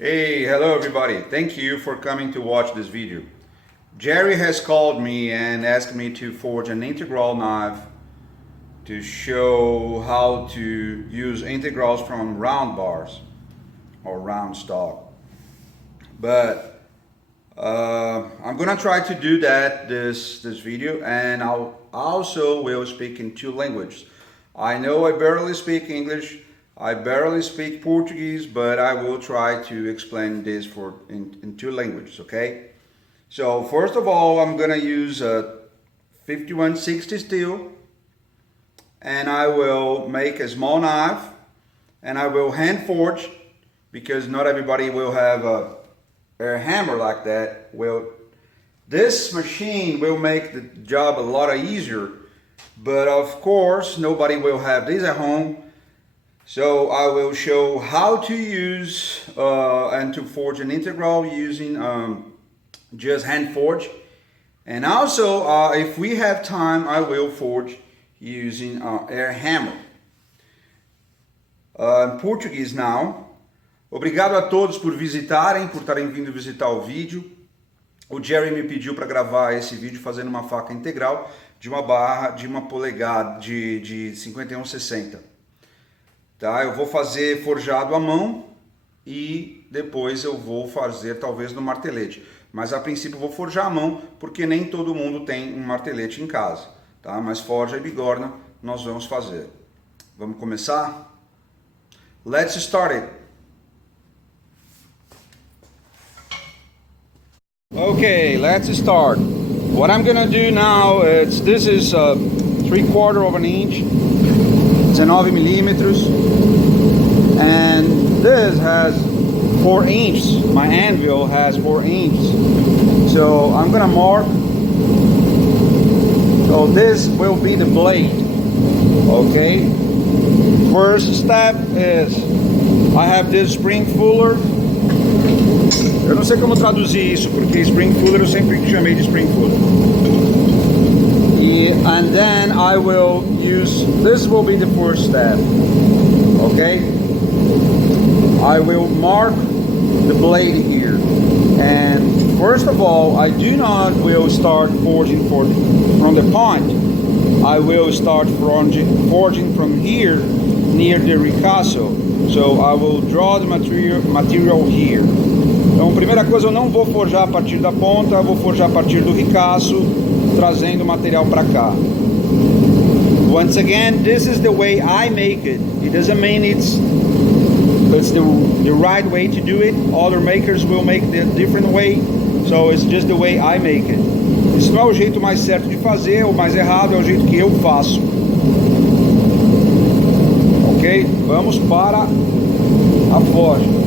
Hey, hello everybody. Thank you for coming to watch this video. Jerry has called me and asked me to forge an integral knife to show how to use integrals from round bars or round stock. But I'm gonna try to do that this video, and I'll also will speak in two languages. I know I barely speak English, I barely speak Portuguese, but I will try to explain this in two languages, okay? So first of all, I'm gonna use a 5160 steel, and I will make a small knife, and I will hand forge because not everybody will have a hammer like that. Well, this machine will make the job a lot easier, but of course nobody will have this at home. So I will show how to use and to forge an integral using just hand forge, and also if we have time I will forge using air hammer. Em português now. Obrigado a todos por visitarem, por estarem vindo visitar o vídeo. O Jerry me pediu para gravar esse vídeo fazendo uma faca integral de uma barra de 1 polegada de 51/60. Tá? Eu vou fazer forjado à mão e depois eu vou fazer talvez no martelete. Mas a princípio eu vou forjar à mão porque nem todo mundo tem um martelete em casa. Tá? Mas forja e bigorna nós vamos fazer. Vamos começar? Let's start it! Okay, let's start. What I'm gonna do now is this is 3/4 of an inch. 19 milímetros, and this has 4 inches. My anvil has 4 inches, so I'm gonna mark. So this will be the blade. Okay. First step is I have this spring fuller. Eu não sei como traduzir isso, porque spring fuller eu sempre chamei de spring fuller. And then I will use, this will be the first step, okay? I will mark the blade here, and first of all, I do not will start forging from the point. I will start forging from here near the ricasso, so I will draw the material here. Então, primeira coisa, eu não vou forjar a partir da ponta, eu vou forjar a partir do ricaço, trazendo o material para cá. Once again, this is the way I make it. It doesn't mean it's the right way to do it. Other makers will make the different way, so it's just the way I make it. Isso não é o jeito mais certo de fazer, o mais errado é o jeito que eu faço. Ok? Vamos para a forja.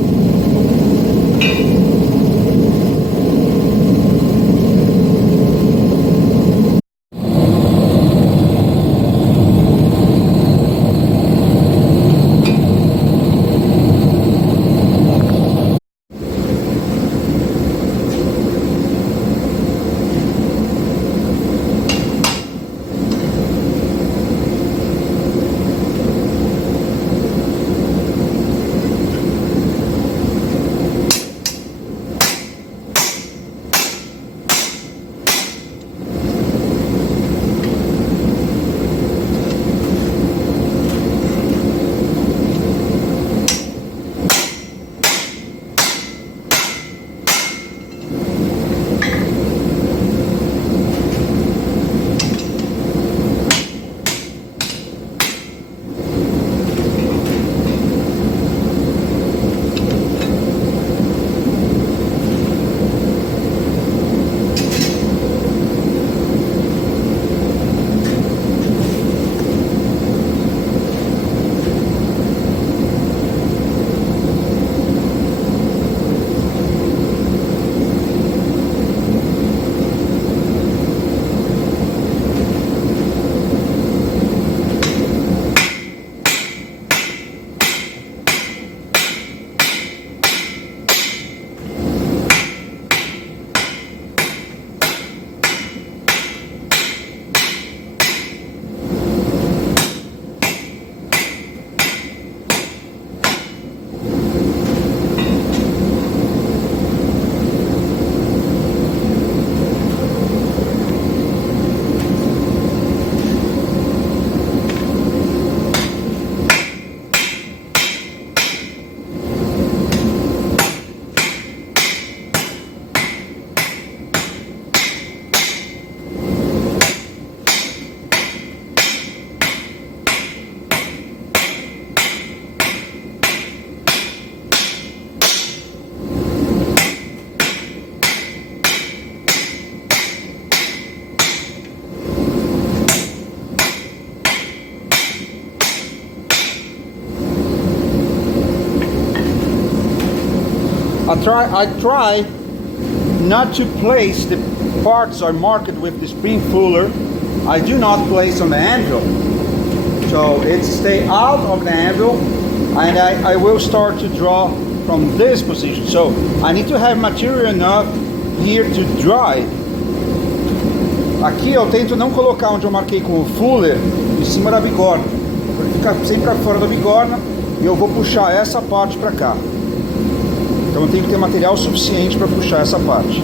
I try not to place the parts are marked with the spring fuller. I do not place on the anvil. So it stay out of the anvil, and I will start to draw from this position. So I need to have material enough here to dry. Aqui eu tento não colocar onde eu marquei com o fuller em cima da bigorna. Ele fica sempre fora da bigorna e eu vou puxar essa parte para cá. Então eu tenho que ter material suficiente para puxar essa parte.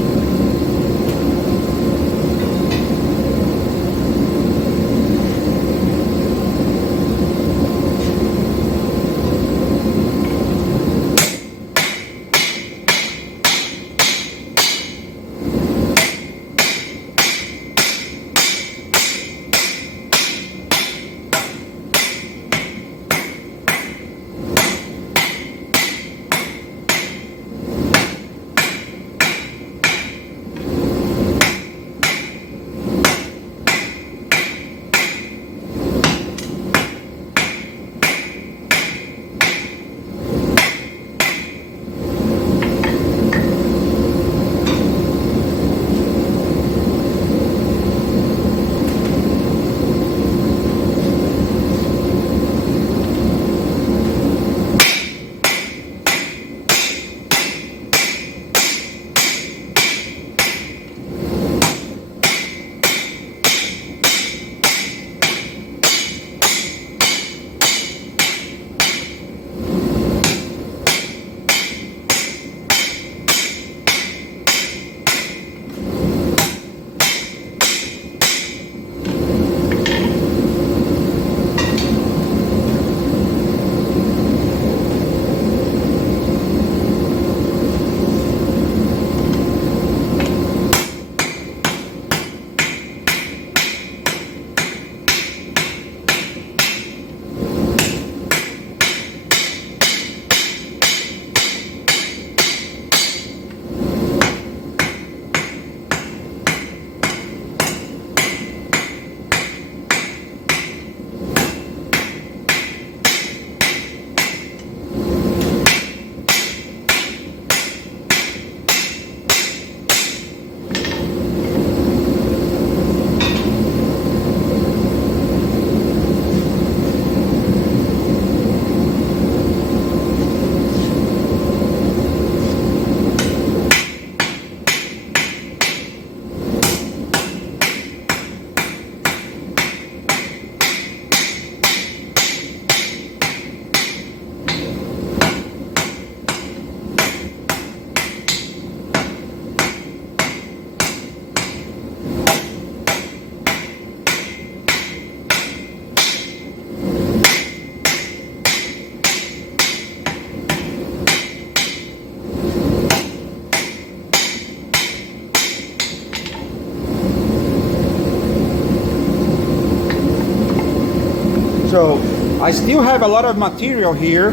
So I still have a lot of material here,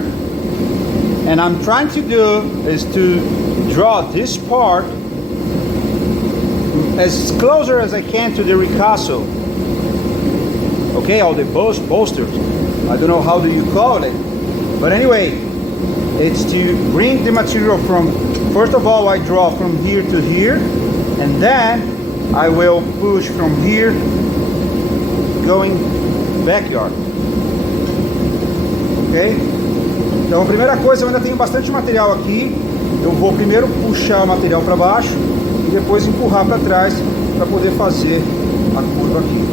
and I'm trying to do is to draw this part as closer as I can to the ricasso. Okay, all the bolsters. I don't know how do you call it, but anyway, it's to bring the material from, first of all I draw from here to here, and then I will push from here going backyard. Ok? Então a primeira coisa, eu ainda tenho bastante material aqui. Eu vou primeiro puxar o material para baixo e depois empurrar para trás para poder fazer a curva aqui.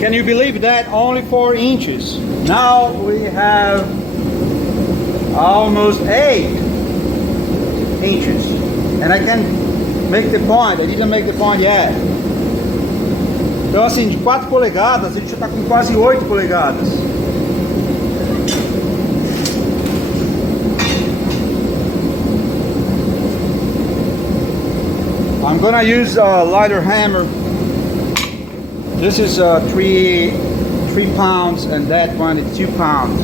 Can you believe that? Only 4 inches. Now we have almost 8 inches. And I can make the point. I didn't make the point yet. Então assim, de 4 polegadas, a gente já está com quase 8 polegadas. I'm gonna use a lighter hammer. This is 3 pounds and that one is 2 pounds.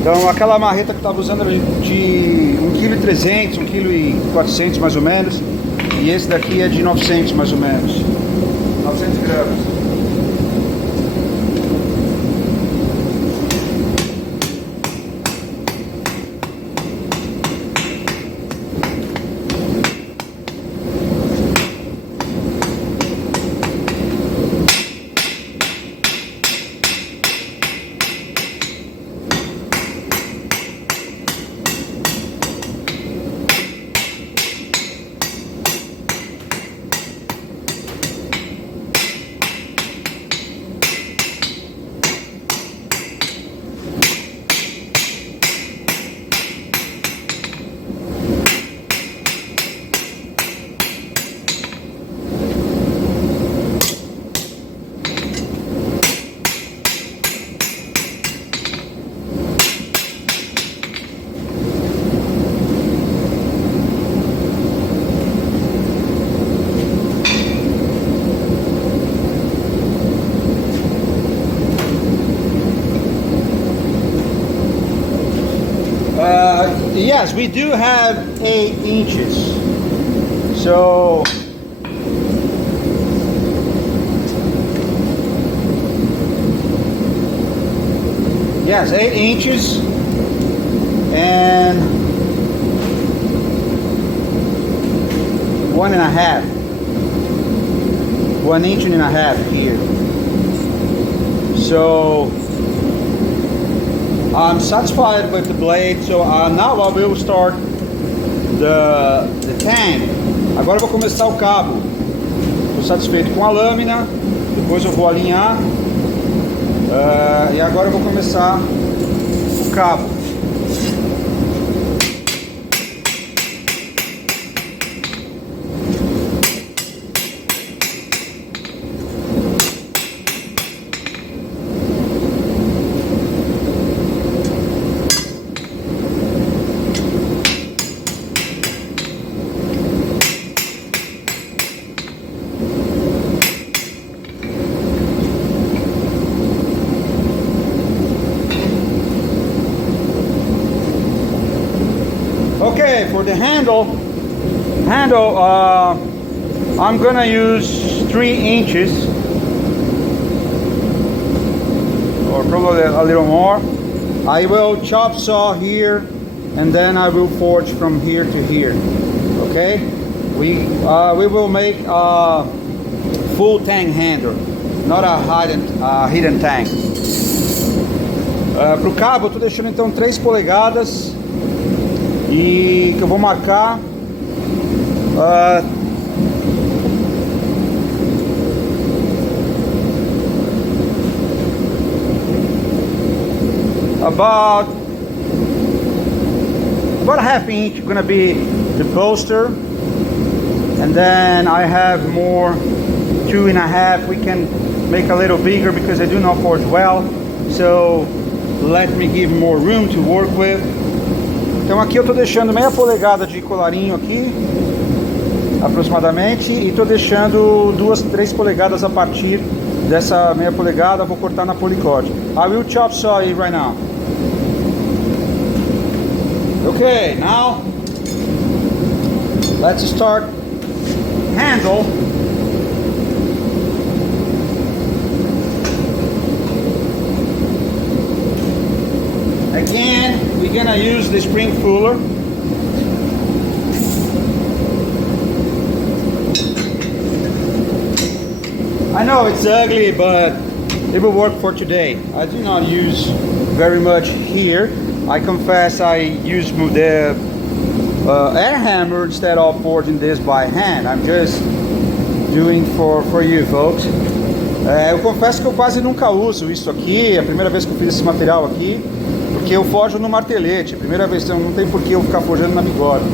Então aquela marreta que eu estava usando era de 1,3 kg, 1,4 kg mais ou menos. E esse daqui é de 900 mais ou menos. 900 gramas. Yes, we do have 8 inches. So yes, 8 inches and 1.5. 1 inch and a half here. So I'm satisfied with the blade, so now I will start the tang. Agora eu vou começar o cabo. Estou satisfeito com a lâmina, depois eu vou alinhar e agora eu vou começar o cabo. Okay, for the handle, I'm gonna use 3 inches, or probably a little more. I will chop saw here, and then I will forge from here to here. Okay, we will make a full tang handle, not a hidden tang. Pro cabo, eu tô deixando então 3 polegadas. E que eu vou marcar about a half inch gonna be the poster, and then I have more 2.5. We can make a little bigger because I do not forge well, so let me give more room to work with. Então aqui eu estou deixando meia polegada de colarinho aqui, aproximadamente, e estou deixando 2-3 polegadas a partir dessa meia polegada. Vou cortar na policorde. I will chop saw it right now. Okay, now let's start handle. Again, we're gonna use the spring fuller. I know it's ugly, but it will work for today. I do not use very much here. I confess I use the air hammer instead of forging this by hand. I'm just doing for you folks. Eu confesso que eu quase nunca uso isso aqui, é a primeira vez que eu fiz esse material aqui, porque eu forjo no martelete, primeira vez, então não tem por que eu ficar forjando na bigorna.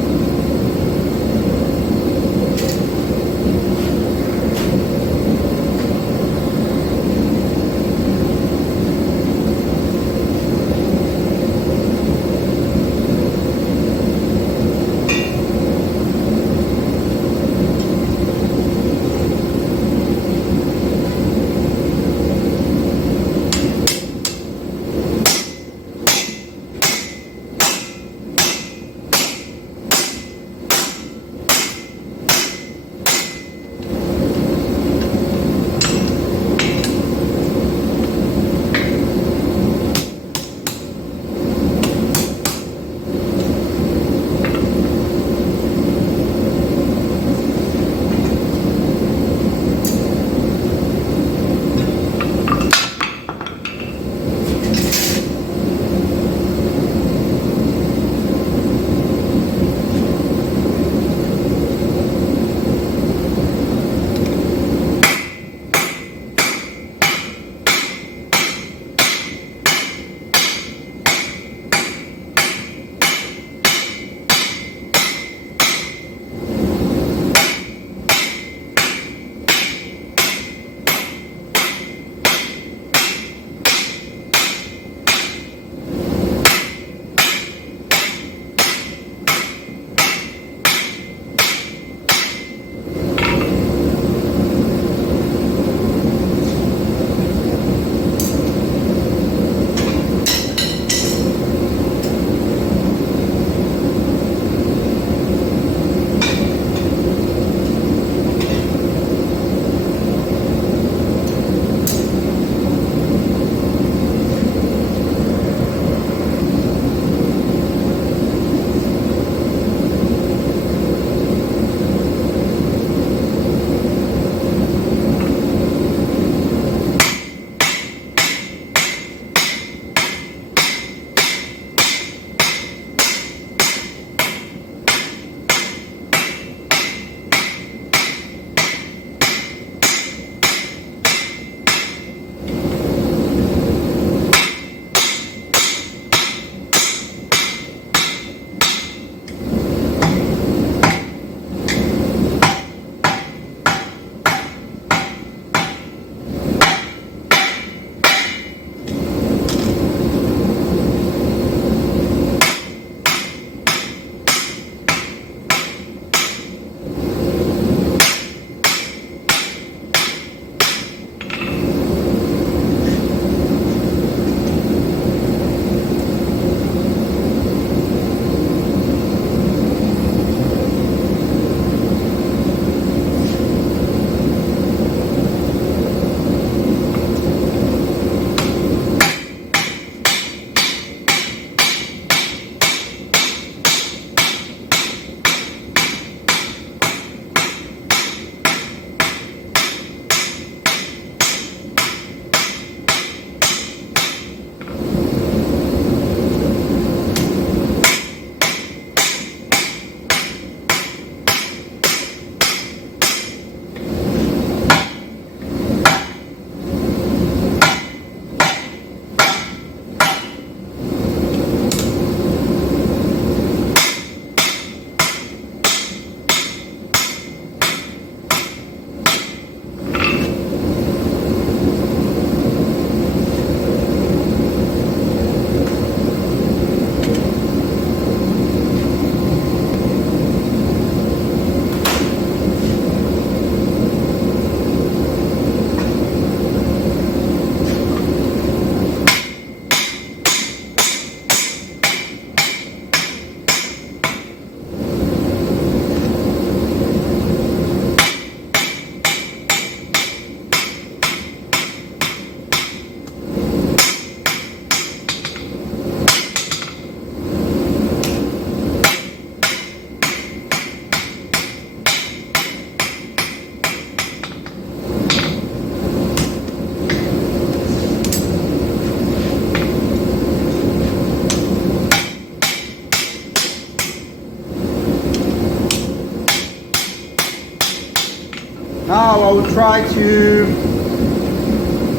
Now I will try to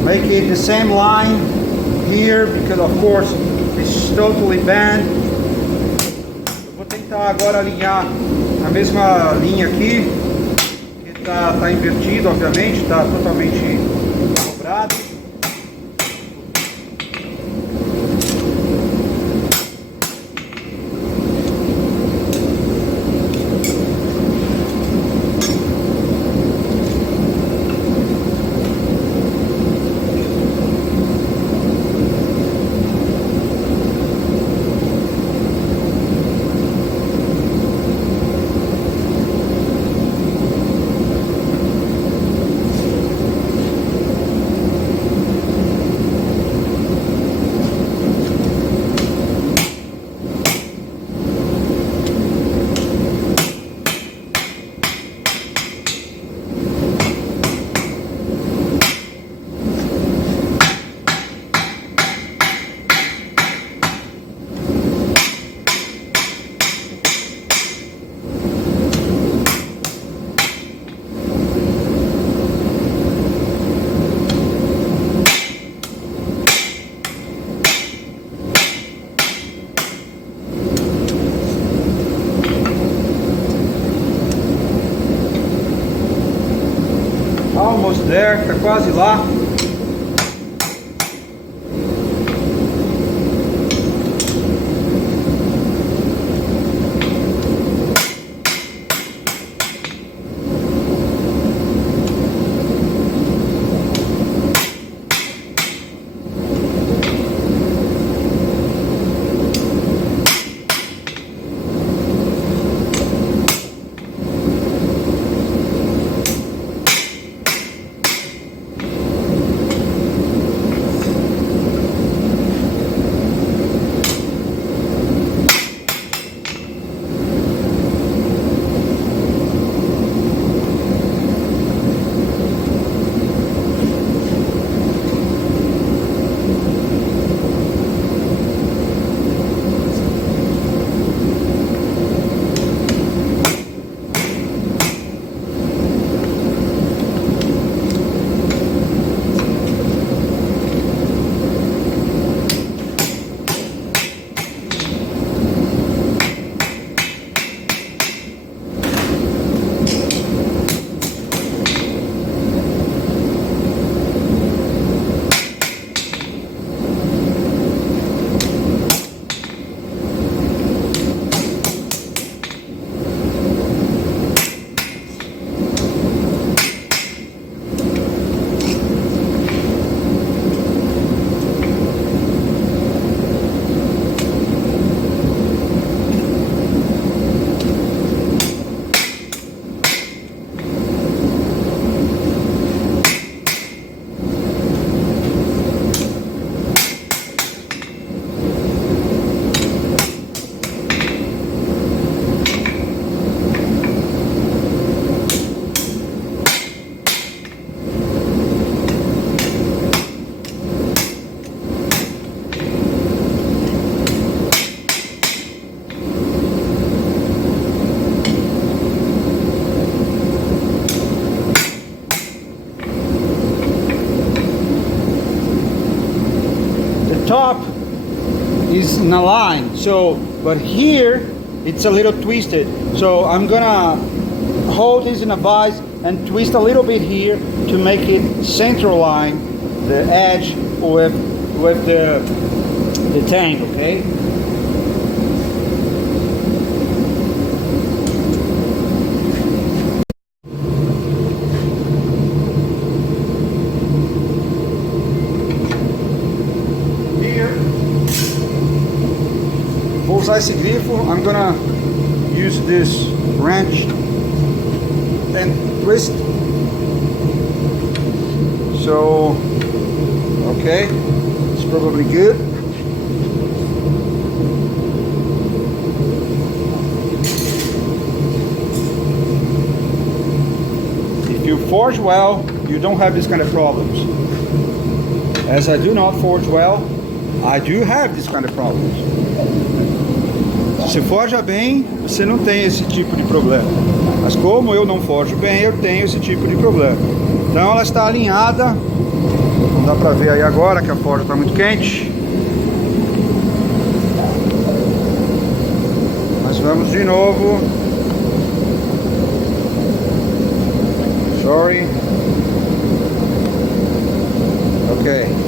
make it the same line here, because of course it's totally bent. Eu vou tentar agora alinhar na mesma linha aqui, que tá invertido, obviamente, tá totalmente dobrado. Almost there, tá quase lá. Top is in a line, so but here it's a little twisted, so I'm gonna hold this in a vise and twist a little bit here to make it center line the edge with the tank. Okay, vou usar esse grifo. I'm gonna use this wrench and twist. So, okay, it's probably good. If you forge well, you don't have this kind of problems. As I do not forge well, I do have this kind of problems. Se forja bem, você não tem esse tipo de problema. Mas como eu não forjo bem, eu tenho esse tipo de problema. Então ela está alinhada dá pra ver aí agora que a forja tá muito quente. Mas vamos de novo. Sorry. Ok.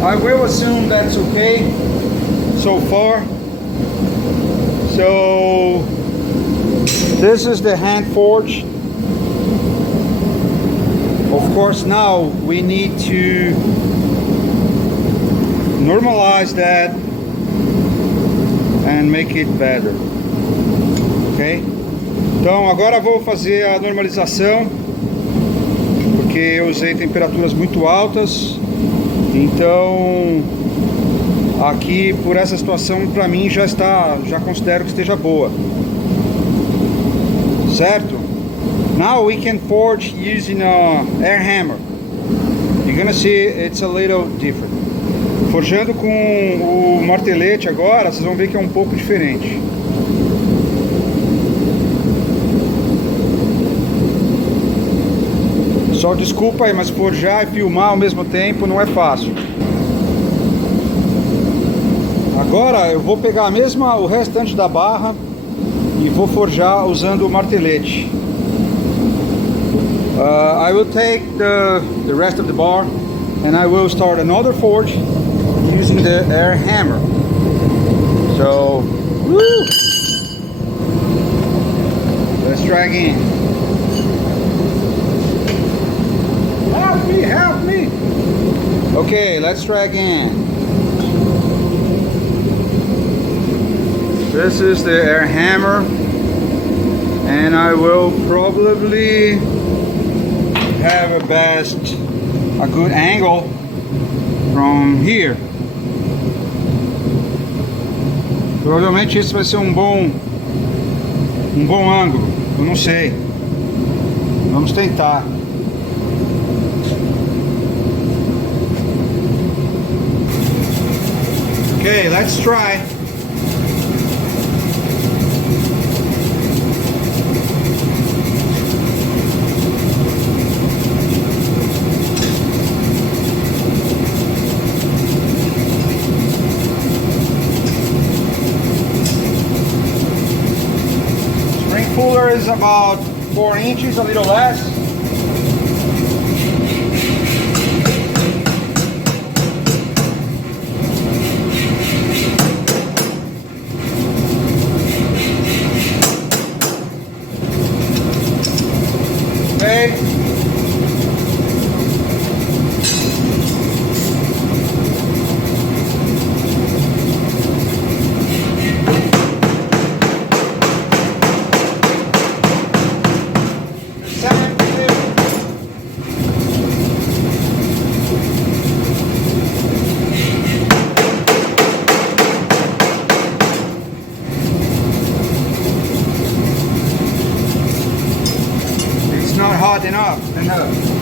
I will assume that's okay so far. So this is the hand forge. Of course, now we need to normalize that and make it better. Ok? Então agora vou fazer a normalização, porque eu usei temperaturas muito altas. Então aqui por essa situação para mim já considero que esteja boa, certo? Now we can forge using a air hammer. You're gonna see it's a little different. Forjando com o martelete agora, vocês vão ver que é um pouco diferente. Só desculpa aí, mas forjar e filmar ao mesmo tempo não é fácil. Agora eu vou pegar o restante da barra e vou forjar usando o martelete. I will take the rest of the bar and I will start another forge using the air hammer. So, woo! Let's try again. Help me! Okay, let's try again. This is the air hammer, and I will probably have a good angle from here. Provavelmente esse vai ser um bom ângulo. Eu não sei. Vamos tentar. Okay, let's try. Spring puller is about 4 inches, a little less.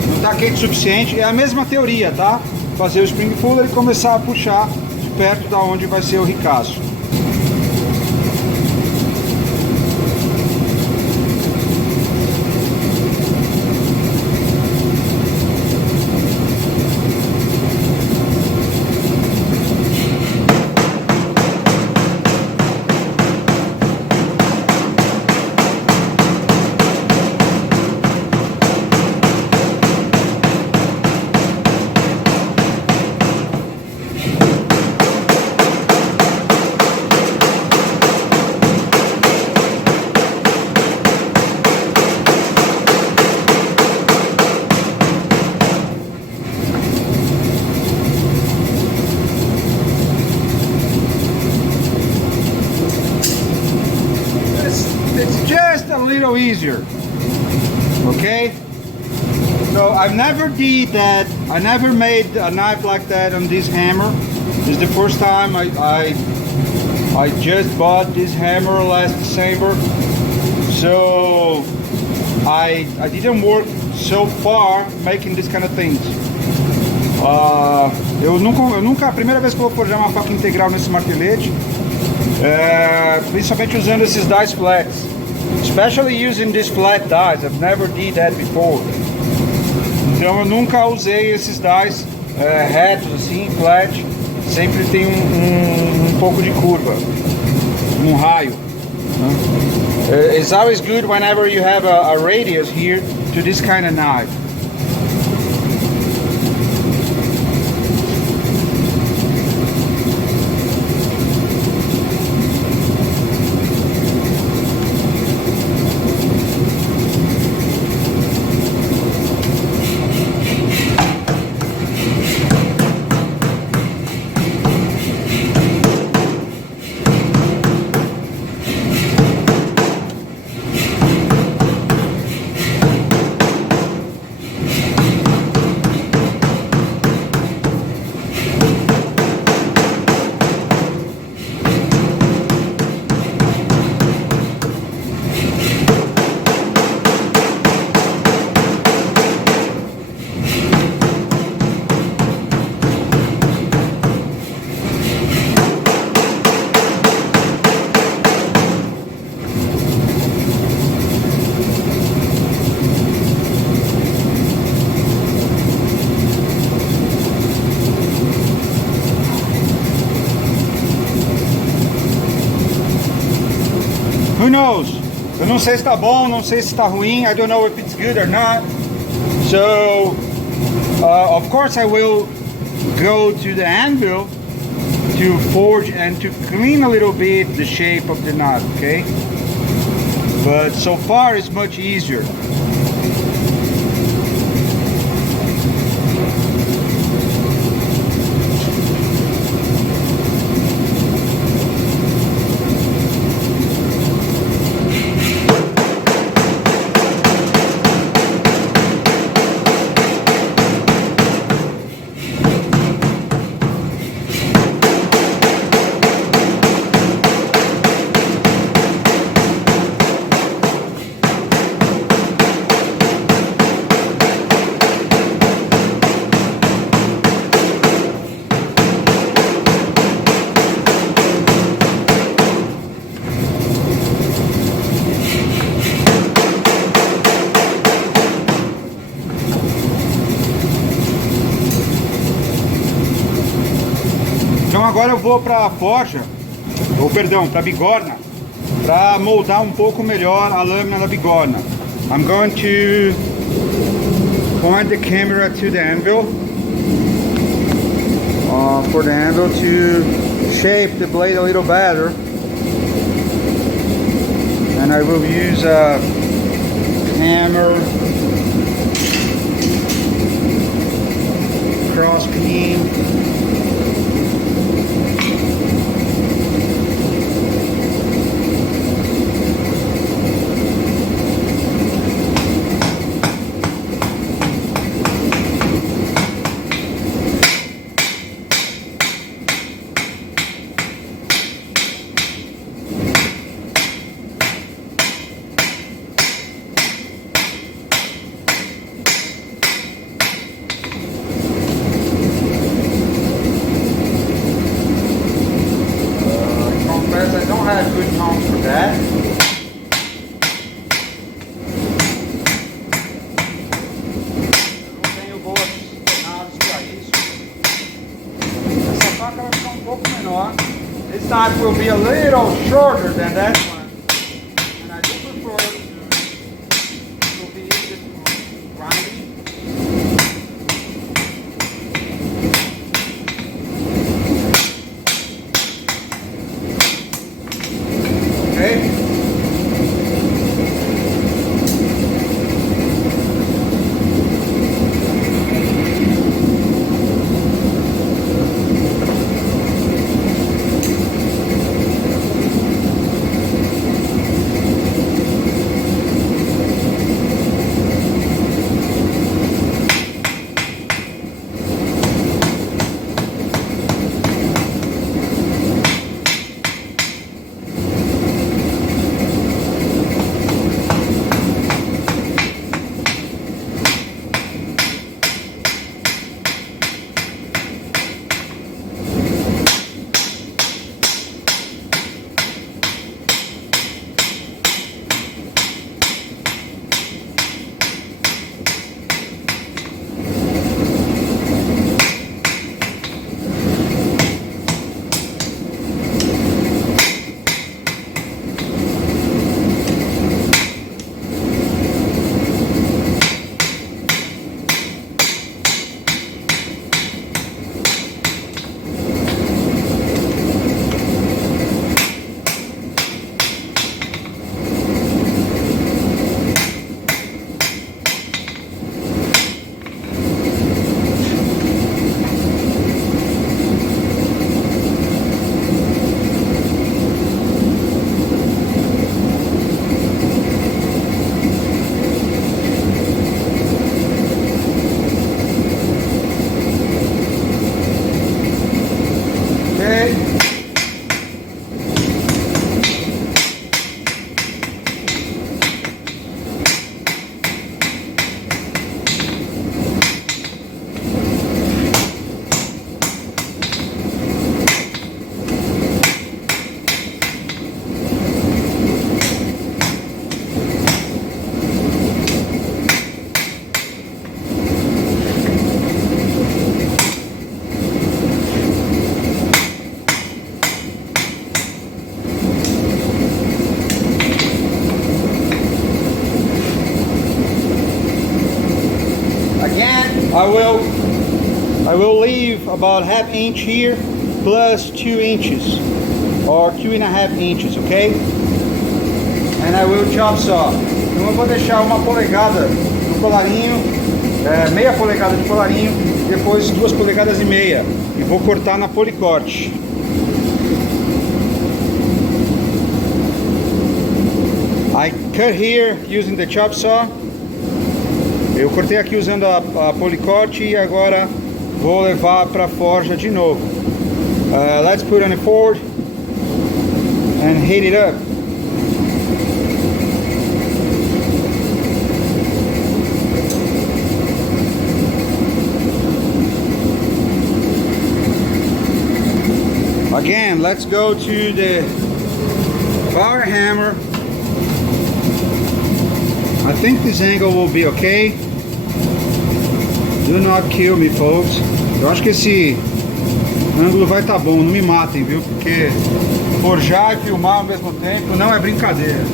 Não está quente o suficiente. É a mesma teoria, tá? Fazer o spring puller e começar a puxar de perto da onde vai ser o ricaço. little easier. Okay? So I've never did that. I never made a knife like that on this hammer. This is the first time I just bought this hammer last December. So I didn't work so far making this kind of things. Eu nunca, a primeira vez que eu vou forjar uma faca integral nesse martelete, principalmente usando esses dies flats, especially using these flat dies. I've never did that before. Então eu nunca usei esses dies retos assim, flat. Sempre tem um pouco de curva, raio. It's always good whenever you have a radius here to this kind of knife. Who knows? Eu não sei se tá bom, não sei se tá ruim. I don't know if it's good or not. So, of course I will go to the anvil to forge and to clean a little bit the shape of the knot, okay? But so far it's much easier. Então agora eu vou para a forja, ou perdão, para a bigorna, para moldar um pouco melhor a lâmina da bigorna. I'm going to point the camera to the anvil for the anvil to shape the blade a little better, and I will use a hammer, cross beam. I don't have good tongs for that. Eu não tenho boas penadas para isso. Essa faca vai ficar um pouco menor. This knife will be a little shorter than that one, and I do prefer to be easier to grind. Okay. will leave about ½ inch here plus 2 inches or 2.5 inches, ok? And I will chop saw. Então eu vou deixar 1 polegada no colarinho, meia polegada de colarinho, depois 2 polegadas e meia, e vou cortar na policorte. I cut here using the chop saw. Eu cortei aqui usando a policorte e agora vou levar para a forja de novo. Let's put on the forge and heat it up. Again, let's go to the power hammer. I think this angle will be okay. Do not kill me, folks. Eu acho que esse ângulo vai estar bom, não me matem, viu? Porque forjar e filmar ao mesmo tempo não é brincadeira.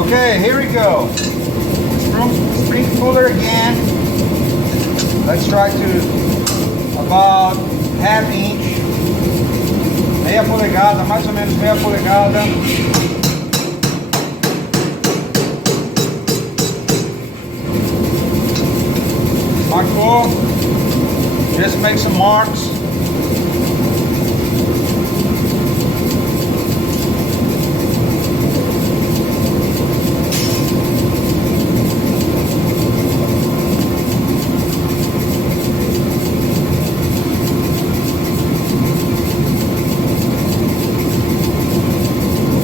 Okay, here we go. Spring puller again. Let's try to about ½ inch. Meia polegada, mais ou menos meia polegada. Marcou. Just make some marks.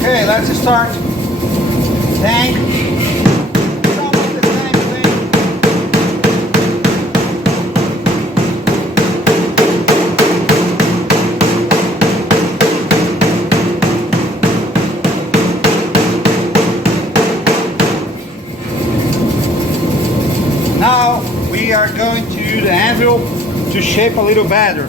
Okay, let's start. Tank. It's almost the same thing. Now we are going to the anvil to shape a little better.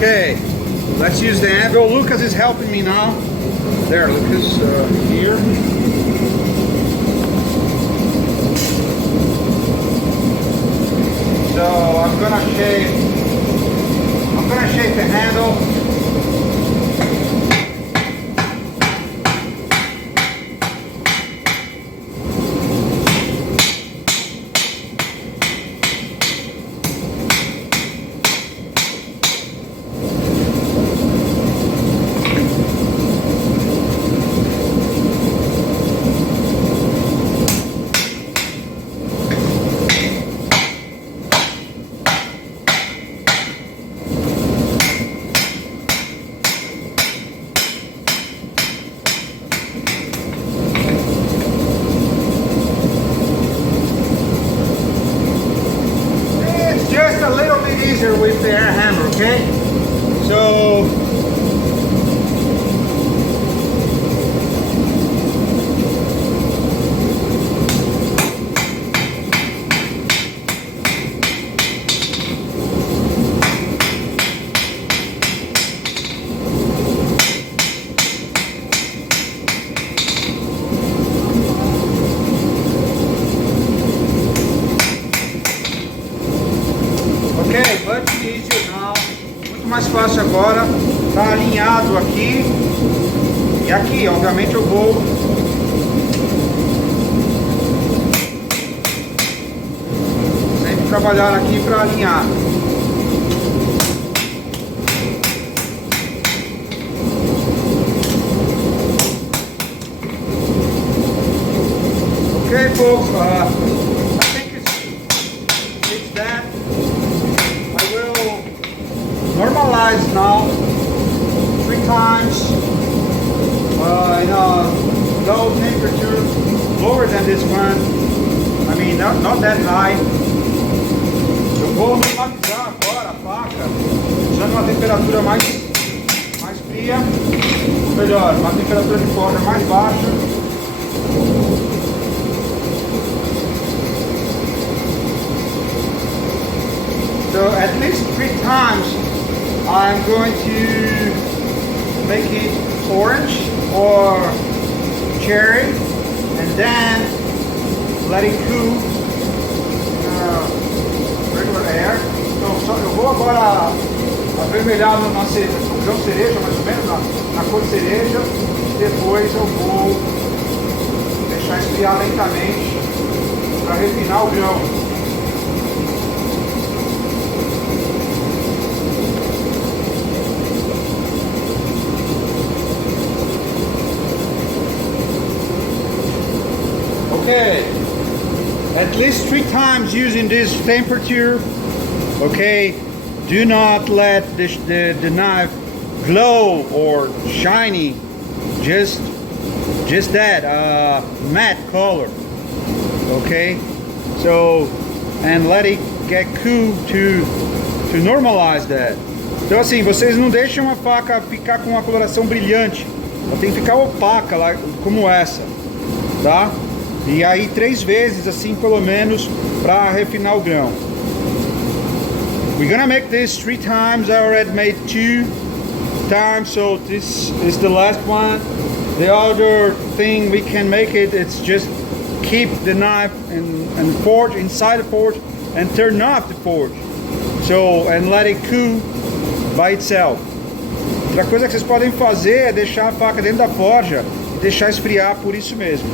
Okay, let's use the anvil. Lucas is helping me now. There, Lucas, here. So I'm gonna shape the handle. Just a little bit easier with the air hammer, okay? So ok, much easier now. Muito mais fácil agora. Tá alinhado aqui. E aqui, obviamente, eu vou sempre trabalhar aqui para alinhar. Okay, folks, I think it's that. I will times in a low temperature, lower than this one. I mean, not that high. Eu vou normalizar agora a faca, usando uma temperatura mais fria, ou melhor, uma temperatura de forja mais baixa. So at least 3 times I'm going to make it orange or cherry and then let it cool regular air. Então eu vou agora avermelhar na grão cereja, mais ou menos na cor de cereja, e depois eu vou deixar esfriar lentamente para refinar o grão. Okay, at least 3 times using this temperature. Okay, do not let the knife glow or shiny, just that matte color. Okay, so and let it get cool to normalize that. Então assim, vocês não deixam a faca ficar com uma coloração brilhante, ela tem que ficar opaca lá, como essa, tá? E aí 3 vezes assim pelo menos para refinar o grão. We're gonna make this 3 times. I already made 2 times, so this is the last one. The other thing we can make it's just keep the knife and forge inside the forge and turn off the forge. So and let it cool by itself. Outra coisa que vocês podem fazer é deixar a faca dentro da forja e deixar esfriar por isso mesmo.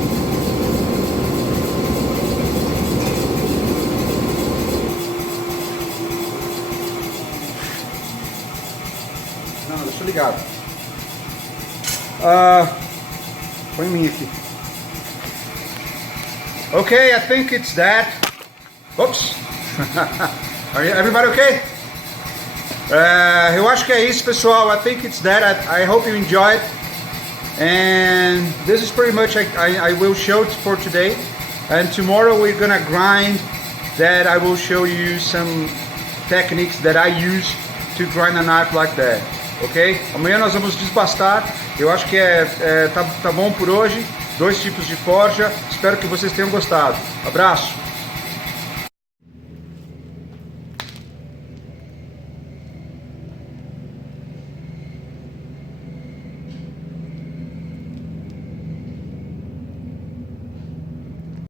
Não, deixa ligado. Põe em mim aqui. Okay, I think it's that. Oops. Are everybody okay? Eu acho que é isso, pessoal. I think it's that. I hope you enjoy it. And this is pretty much I will show it for today. And tomorrow we're gonna grind that. I will show you some techniques that I use to grind a knife like that. Ok? Amanhã nós vamos desbastar. Eu acho que tá bom por hoje. 2 tipos de forja. Espero que vocês tenham gostado. Abraço!